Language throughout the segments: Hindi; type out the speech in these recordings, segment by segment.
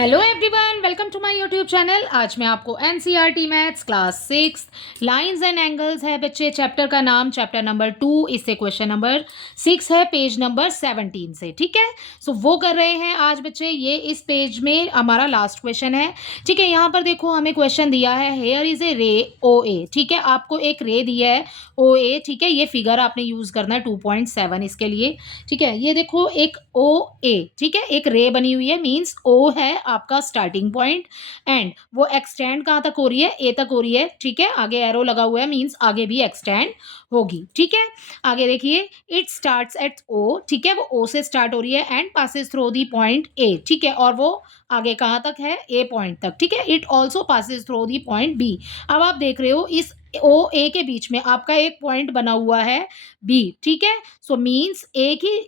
Hello everyone, welcome to my YouTube channel. आज मैं आपको NCERT maths class 6 lines and angles है बच्चे। चैप्टर का नाम चैप्टर नंबर 2, इससे क्वेश्चन नंबर 6 है, पेज नंबर 17 से। ठीक है, सो वो कर रहे हैं आज बच्चे। ये इस पेज में हमारा लास्ट क्वेश्चन है। ठीक है, यहाँ पर देखो हमें क्वेश्चन दिया है, हेयर इज ए रे ओ ए। ठीक है, आपको एक रे दिया है ओ ए। ठीक है, ये फिगर आपने यूज करना है 2.7 इसके लिए। ठीक है, ये देखो एक ओ ए, ठीक है, एक रे बनी हुई है, मींस ओ है आपका स्टार्टिंग पॉइंट एंड वो एक्सटेंड कहाँ तक हो रही है, ए तक हो रही है। ठीक है, आगे एरो लगा हुआ है, मींस आगे भी एक्सटेंड होगी। ठीक है, आगे देखिए, इट स्टार्ट्स एट ओ। ठीक है, वो ओ से स्टार्ट हो रही है and passes through the point A. ठीक है, और वो आगे कहाँ तक है, ए पॉइंट तक। ठीक है, it also passes through the point B. अब आप देख रहे हो इस ओ ए के बीच में आपका एक पॉइंट बना हुआ है बी। ठीक है, सो मीन्स एक ही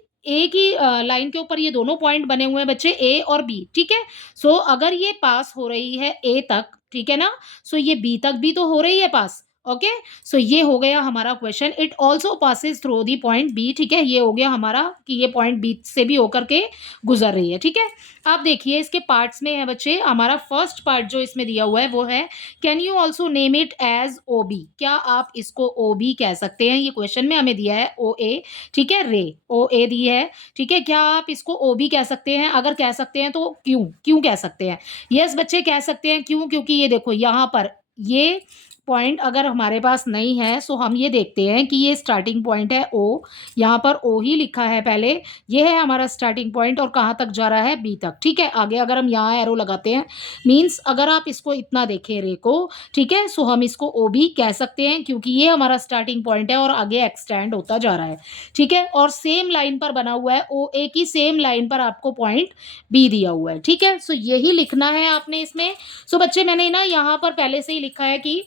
लाइन के ऊपर ये दोनों पॉइंट बने हुए हैं बच्चे, ए और बी। ठीक है, सो अगर ये पास हो रही है ए तक, ठीक है ना, सो ये बी तक भी तो हो रही है पास। ओके, सो ये हो गया हमारा question. It also passes through the point B. ठीक है, ये हो गया हमारा कि ये पॉइंट बी से भी होकर के गुजर रही है। ठीक है, आप देखिए इसके पार्ट्स में है बच्चे। हमारा फर्स्ट पार्ट जो इसमें दिया हुआ है वो है, can you also name it as O B. क्या आप इसको ओ बी कह सकते हैं? ये क्वेश्चन में हमें दिया है ओ ए। ठीक है, रे ओ ए दी है। ठीक है, क्या आप इसको ओ बी कह सकते हैं? अगर कह सकते हैं तो क्यों क्यों कह सकते हैं? यस बच्चे, कह सकते हैं। क्यों? क्योंकि ये देखो यहाँ पर ये पॉइंट अगर हमारे पास नहीं है, सो हम ये देखते हैं कि ये स्टार्टिंग पॉइंट है ओ। यहाँ पर ओ ही लिखा है पहले, ये है हमारा स्टार्टिंग पॉइंट और कहाँ तक जा रहा है, बी तक। ठीक है, आगे अगर हम यहाँ एरो लगाते हैं, मीन्स अगर आप इसको इतना देखें रे को, ठीक है, सो हम इसको ओ भी कह सकते हैं क्योंकि ये हमारा स्टार्टिंग पॉइंट है और आगे एक्सटेंड होता जा रहा है। ठीक है, और सेम लाइन पर बना हुआ है, ओ ए की सेम लाइन पर आपको पॉइंट बी दिया हुआ है। ठीक है, सो यही लिखना है आपने इसमें। सो बच्चे मैंने ना यहाँ पर पहले से ही लिखा है कि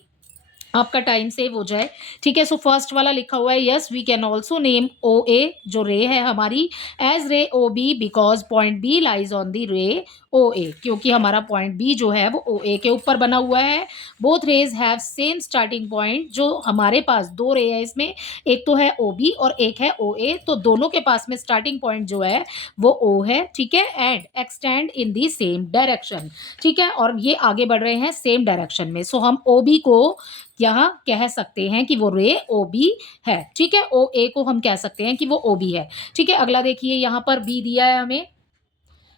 आपका टाइम सेव हो जाए। ठीक है, सो फर्स्ट वाला लिखा हुआ है, yes we can also name O A जो रे है हमारी, as ray O B because point B lies on the ray O ए। क्योंकि हमारा पॉइंट बी जो है वो ओ ए के ऊपर बना हुआ है। Both raise have same starting point. जो हमारे पास दो रे है इसमें, एक तो है ओ बी और एक है ओ ए, तो दोनों के पास में स्टार्टिंग पॉइंट जो है वो ओ है। ठीक है, and extend in the same direction. ठीक है, और ये आगे बढ़ रहे हैं सेम डायरेक्शन में, सो हम ओ बी को यहाँ कह सकते हैं कि वो रे ओ बी है। ठीक है, ओ ए को हम कह सकते हैं कि वो ओ बी है। ठीक है, अगला देखिए, यहाँ पर बी दिया है हमें।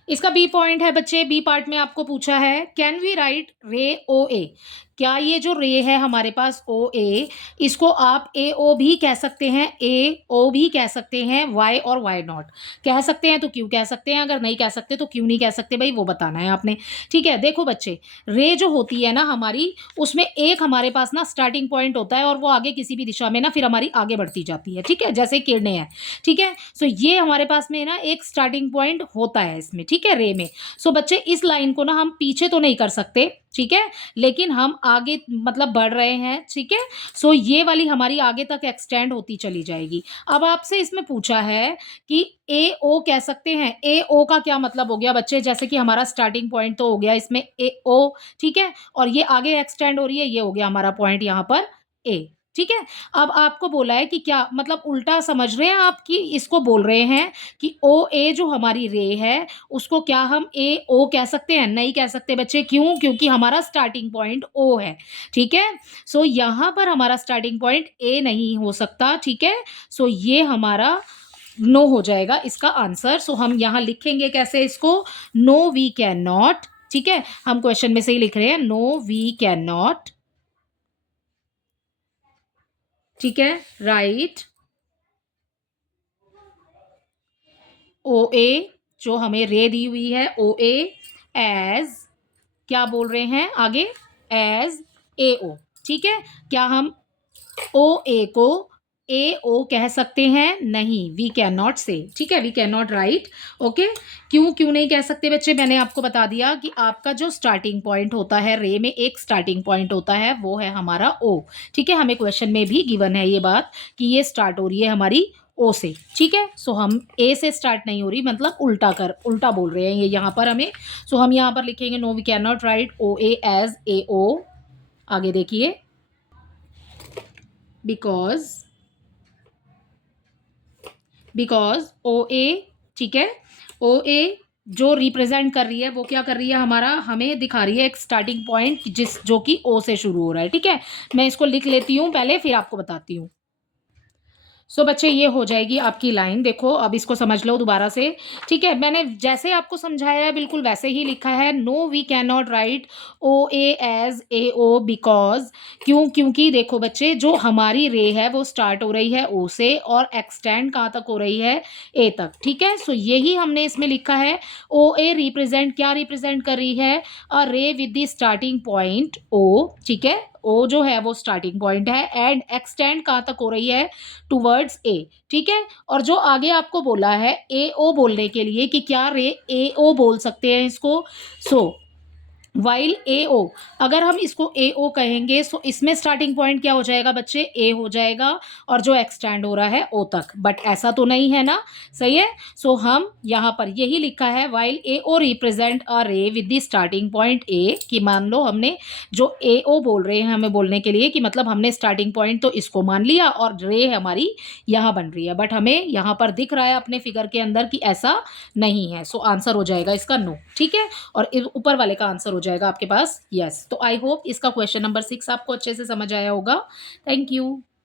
इसका बी पॉइंट है बच्चे, बी पार्ट में आपको पूछा है, कैन वी राइट रे ओ ए। क्या ये जो रे है हमारे पास ओ ए, इसको आप ए ओ भी कह सकते हैं, ए ओ भी कह सकते हैं, वाई और वाई नॉट कह सकते हैं तो क्यों कह सकते हैं, अगर नहीं कह सकते तो क्यों नहीं कह सकते भाई, वो बताना है आपने। ठीक है, देखो बच्चे, रे जो होती है ना हमारी, उसमें एक हमारे पास ना स्टार्टिंग पॉइंट होता है और वो आगे किसी भी दिशा में ना फिर हमारी आगे बढ़ती जाती है। ठीक है, जैसे किरणें हैं। ठीक है, सो ये हमारे पास में ना एक स्टार्टिंग पॉइंट होता है इसमें। ठीक है, रे में। सो बच्चे इस लाइन को ना हम पीछे तो नहीं कर सकते, ठीक है, लेकिन हम आगे मतलब बढ़ रहे हैं। ठीक है, सो ये वाली हमारी आगे तक एक्सटेंड होती चली जाएगी। अब आपसे इसमें पूछा है कि ए ओ कह सकते हैं। ए ओ का क्या मतलब हो गया बच्चे, जैसे कि हमारा स्टार्टिंग पॉइंट तो हो गया इसमें ए ओ। ठीक है, और ये आगे एक्सटेंड हो रही है, ये हो गया हमारा पॉइंट यहाँ पर ए। ठीक है, अब आपको बोला है कि क्या मतलब उल्टा समझ रहे हैं आप, कि इसको बोल रहे हैं कि ओ ए जो हमारी रे है उसको क्या हम ए ओ कह सकते हैं? नहीं कह सकते बच्चे। क्यों? क्योंकि हमारा स्टार्टिंग पॉइंट ओ है। ठीक है, सो यहाँ पर हमारा स्टार्टिंग पॉइंट ए नहीं हो सकता। ठीक है, सो ये हमारा नो हो जाएगा इसका आंसर। सो हम यहाँ लिखेंगे कैसे इसको, नो वी कैन नॉट। ठीक है, हम क्वेश्चन में से ही लिख रहे हैं, नो वी कैन नॉट। ठीक है, राइट ओ ए जो हमें रे दी हुई है ओ ए एज, क्या बोल रहे हैं आगे, एज ए ओ। ठीक है, क्या हम ओ ए को ए ओ कह सकते हैं? नहीं, वी कैन नॉट से। ठीक है, we can not write. Okay, क्यों क्यों नहीं कह सकते बच्चे? मैंने आपको बता दिया कि आपका जो स्टार्टिंग पॉइंट होता है रे में, एक स्टार्टिंग पॉइंट होता है, वो है हमारा ओ। ठीक है, हमें क्वेश्चन में भी गिवन है ये बात कि ये स्टार्ट हो रही है हमारी ओ से। ठीक है, सो हम ए से स्टार्ट नहीं हो रही, मतलब उल्टा बोल रहे हैं ये यहाँ पर हमें। सो हम यहाँ पर लिखेंगे, no we can not write O A as A O. आगे देखिए, बिकॉज ओ ए, ठीक है, ओ ए जो रिप्रेजेंट कर रही है वो क्या कर रही है, हमारा हमें दिखा रही है एक स्टार्टिंग पॉइंट जिस जो कि ओ से शुरू हो रहा है। ठीक है, मैं इसको लिख लेती हूँ पहले, फिर आपको बताती हूँ। सो बच्चे ये हो जाएगी आपकी लाइन। देखो अब इसको समझ लो दोबारा से। ठीक है, मैंने जैसे आपको समझाया है बिल्कुल वैसे ही लिखा है। No we can not write O A as A O because, क्यों, क्योंकि देखो बच्चे जो हमारी रे है वो स्टार्ट हो रही है ओ से और एक्सटेंड कहाँ तक हो रही है, ए तक। ठीक है, सो यही हमने इसमें लिखा है। ओ ए रिप्रेजेंट, क्या रिप्रेजेंट कर रही है, a ray with the starting point O. ठीक है, ओ जो है वो स्टार्टिंग पॉइंट है एंड एक्सटेंड कहाँ तक हो रही है, टूवर्ड्स ए। ठीक है, और जो आगे आपको बोला है ए ओ बोलने के लिए कि क्या रे ए ओ बोल सकते हैं इसको। सो वाइल ए ओ, अगर हम इसको ए ओ कहेंगे सो इसमें स्टार्टिंग पॉइंट क्या हो जाएगा बच्चे, ए हो जाएगा और जो एक्सटेंड हो रहा है ओ तक। बट ऐसा तो नहीं है ना, सही है। सो हम यहाँ पर यही लिखा है, while a O represent a ray with the starting point A, कि मान लो हमने जो ए ओ बोल रहे हैं हमें बोलने के लिए कि मतलब हमने स्टार्टिंग पॉइंट तो इसको मान लिया और रे हमारी यहाँ बन रही है, बट हमें यहाँ पर दिख रहा है अपने फिगर के अंदर कि ऐसा नहीं है। सो आंसर हो जाएगा इसका नो। ठीक है, और ऊपर वाले का आंसर हो जाएगा आपके पास यस। तो आई होप इसका क्वेश्चन नंबर 6 आपको अच्छे से समझ आया होगा। Thank you.